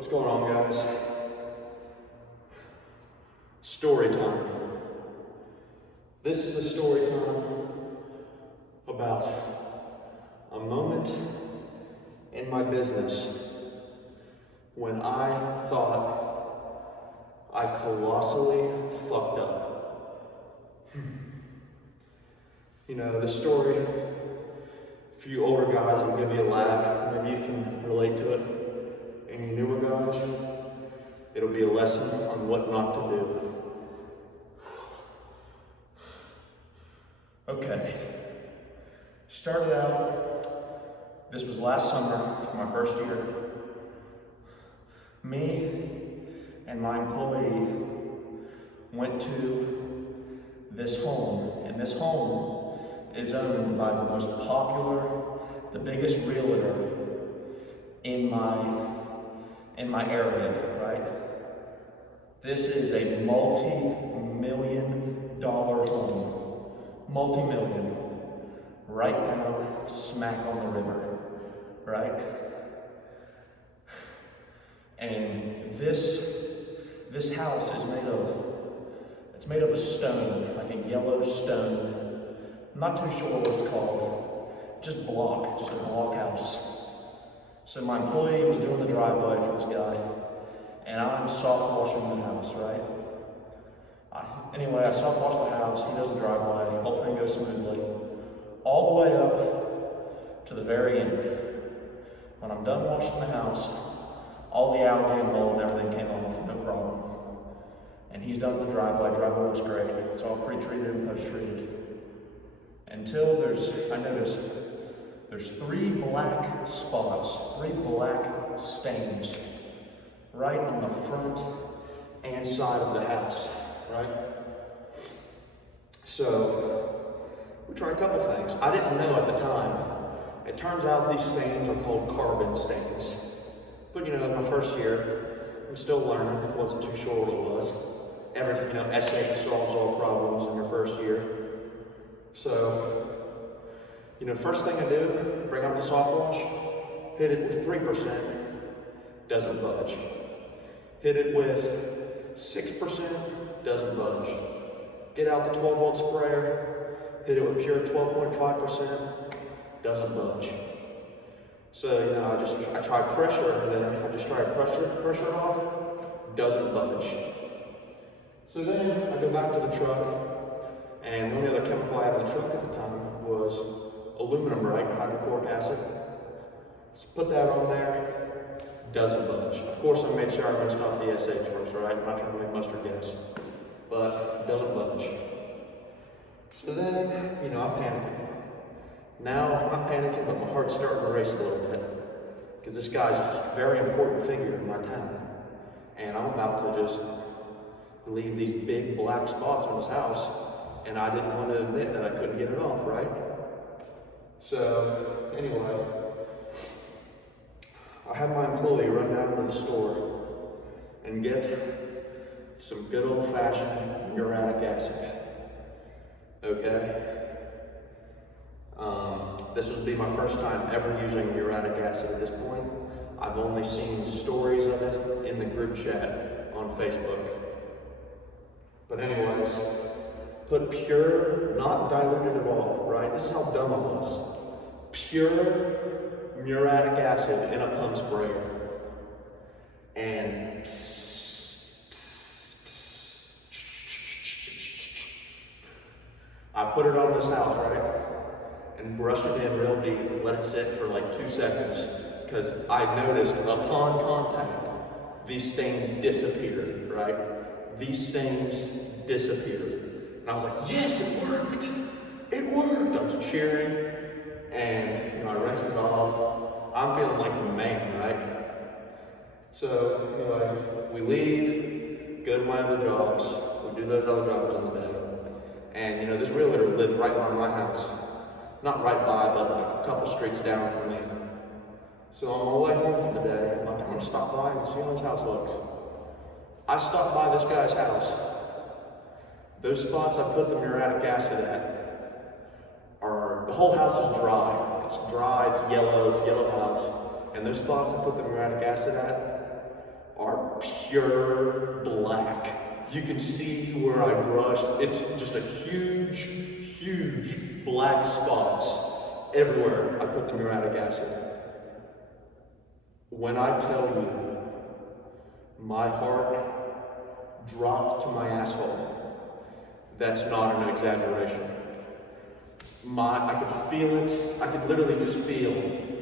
What's going on, guys? Story time. This is a story time about a moment in my business when I thought I colossally fucked up. You know, the story, for you older guys, will give you a laugh. Maybe you can relate to it. And you newer guys, it'll be a lesson on what not to do. Okay. Started out, this was last summer, my first year. Me and my employee went to this home, and this home is owned by the most popular, the biggest realtor in my area, right? This is a multi-million dollar home, multi-million, right down smack on the river, right? And this house is made of a stone, like a yellow stone. I'm not too sure what it's called. Just a block house. So my employee was doing the driveway for this guy, and I'm soft washing the house, right? Anyway, I soft wash the house, he does the driveway, the whole thing goes smoothly, all the way up to the very end. When I'm done washing the house, all the algae and mold and everything came off, no problem. And he's done with the driveway looks great, it's all pre-treated and post-treated. Until I notice there's 3 black spots, 3 black stains right on the front and side of the house, right? So, we tried a couple things. I didn't know at the time. It turns out these stains are called carbon stains. But you know, it was my first year. I'm still learning. Wasn't too sure what it was. Everything, SH solves all problems in your first year. So, first thing I do, bring out the soft wash, hit it with 3%, doesn't budge. Hit it with 6%, doesn't budge. Get out the 12-volt sprayer, hit it with pure 12.5%, doesn't budge. So, I try pressure, and then I just try pressure it off, doesn't budge. So then I go back to the truck, and the only other chemical I had in the truck at the time was aluminum bright, hydrochloric acid. So put that on there, doesn't budge. Of course, I made sure I rinsed off the SH first, right? I'm not trying to make mustard gas, but it doesn't budge. So then, I'm panicking. Now, I'm not panicking, but my heart's starting to race a little bit, because this guy's a very important figure in my town, and I'm about to just leave these big black spots on his house, and I didn't want to admit that I couldn't get it off, right? So, anyway, I had my employee run down to the store and get some good old-fashioned muriatic acid. Okay? This would be my first time ever using muriatic acid at this point. I've only seen stories of it in the group chat on Facebook. But anyways, put pure, not diluted at all, right? This is how dumb I was. Pure muriatic acid in a pump sprayer. And I put it on this house, right? And brushed it in real deep, let it sit for like 2 seconds, because I noticed upon contact, these stains disappeared, right? These stains disappeared. And I was like, yes, it worked! It worked! I was cheering, and I rinsed it off. I'm feeling like the man, right? So, anyway, we leave, go to my other jobs, we do those other jobs on the day. And this realtor lived right by my house. Not right by, but like a couple streets down from me. So on my way home for the day, I'm like, I'm gonna stop by and see how his house looks. I stopped by this guy's house. Those spots I put the muriatic acid at the whole house is dry. It's dry, it's yellow house. And those spots I put the muriatic acid at are pure black. You can see where I brushed. It's just a huge, huge black spots everywhere I put the muriatic acid. When I tell you, my heart dropped to my asshole, that's not an exaggeration. I could feel it. I could literally just feel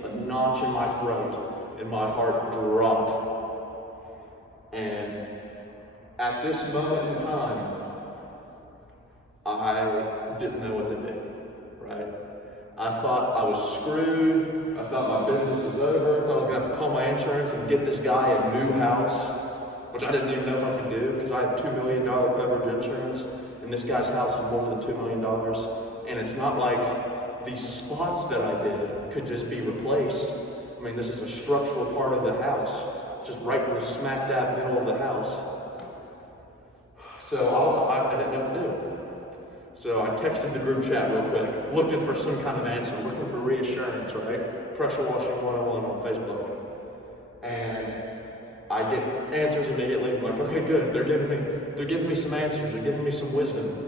a notch in my throat and my heart drop. And at this moment in time, I didn't know what to do, right? I thought I was screwed. I thought my business was over. I thought I was gonna have to call my insurance and get this guy a new house, which I didn't even know if I could do because I had $2 million coverage insurance, and this guy's house was more than $2 million. And it's not like these spots that I did could just be replaced. I mean, this is a structural part of the house, just right in the smack dab middle of the house. So I didn't know what to do. So I texted the group chat real quick, looking for some kind of answer, looking for reassurance, right? Pressure washing 101 on Facebook. And I get answers immediately. I'm like, okay, good. They're giving me some answers. They're giving me some wisdom.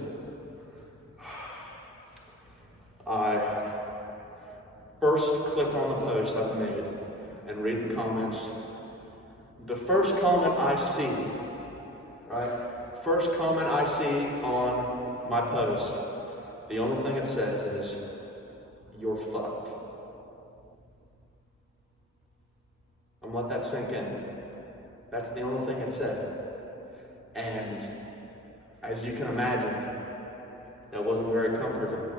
I first click on the post I've made and read the comments. The first comment I see, right? First comment I see on my post, the only thing it says is, "You're fucked." I'm let that sink in. That's the only thing it said. And as you can imagine, that wasn't very comforting.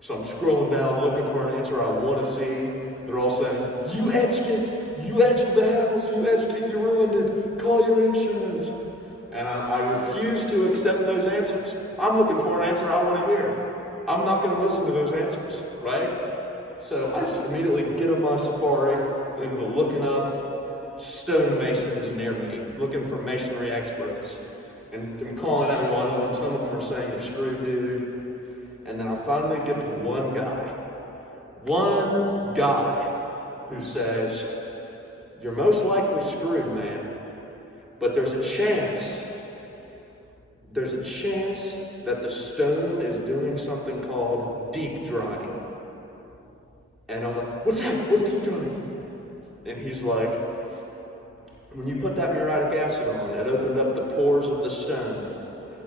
So I'm scrolling down looking for an answer I want to see. They're all saying, "You edged it! You edged the house! You edged it! You ruined it! Call your insurance!" And I refuse to accept those answers. I'm looking for an answer I want to hear. I'm not going to listen to those answers, right? So I just immediately get on my Safari and we're looking up stonemasons near me, looking for masonry experts. And I'm calling every one of them. Some of them are saying, "You're screwed, dude." And then I finally get to one guy who says, "You're most likely screwed, man. But there's a chance that the stone is doing something called deep drying." And I was like, "What's that? What's deep drying?" And he's like, "When you put that muriatic acid on, it opened up the pores of the stone.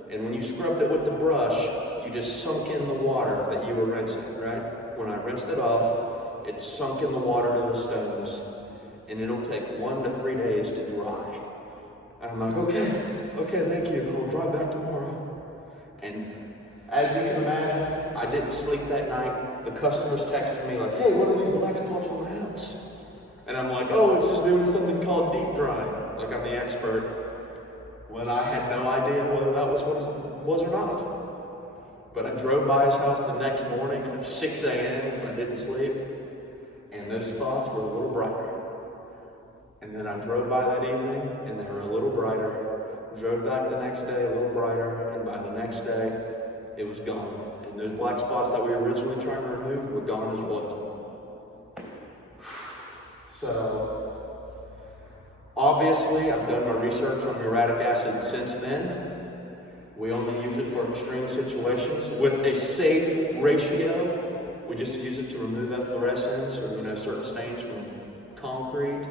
And when you scrubbed it with the brush, you just sunk in the water that you were rinsing, right? When I rinsed it off, it sunk in the water to the stones. And it'll take 1 to 3 days to dry." And I'm like, okay, thank you. I'll drive back tomorrow. And as you can imagine, I didn't sleep that night. The customers texted me like, "Hey, what are these black spots on the house?" And I'm like, "Oh, it's just doing something called deep drying." Like I'm the expert. When I had no idea whether that was what it was or not. But I drove by his house the next morning at 6 a.m. because I didn't sleep. And those spots were a little brighter. And then I drove by that evening, and they were a little brighter. Drove back the next day, a little brighter, and by the next day, it was gone. And those black spots that we were originally trying to remove were gone as well. So, obviously, I've done my research on muriatic acid since then. We only use it for extreme situations with a safe ratio. We just use it to remove efflorescence or certain stains from concrete.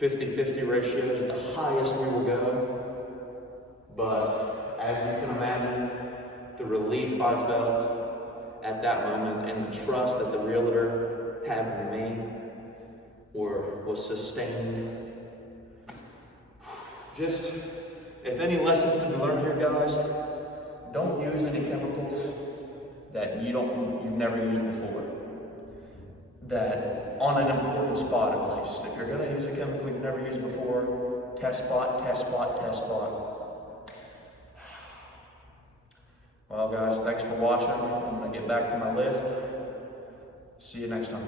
50-50 ratio is the highest we will go. But as you can imagine, the relief I felt at that moment and the trust that the realtor had in me was sustained. Just, if any lessons to be learned here, guys, don't use any chemicals that you've never used before. That on an important spot at least. If you're going to use a chemical you've never used before, test spot, test spot, test spot. Well guys, thanks for watching. I'm going to get back to my lift. See you next time.